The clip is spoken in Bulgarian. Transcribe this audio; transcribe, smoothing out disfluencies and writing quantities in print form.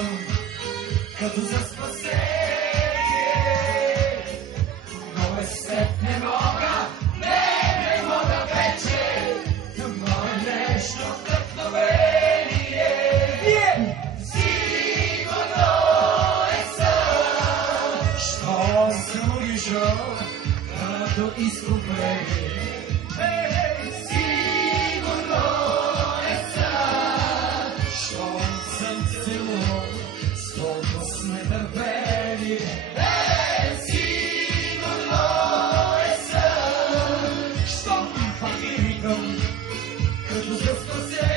викам, като за спасение. Но след не мога, не мога вече, да мое нещо вдъхновение. Сигурно е сън, щом съм отишъл като изкупление. Сигурно е сън, щом съм целувал с толкова с нетърпение. Сигурно е сън, щом пак ги викам, като за спасение.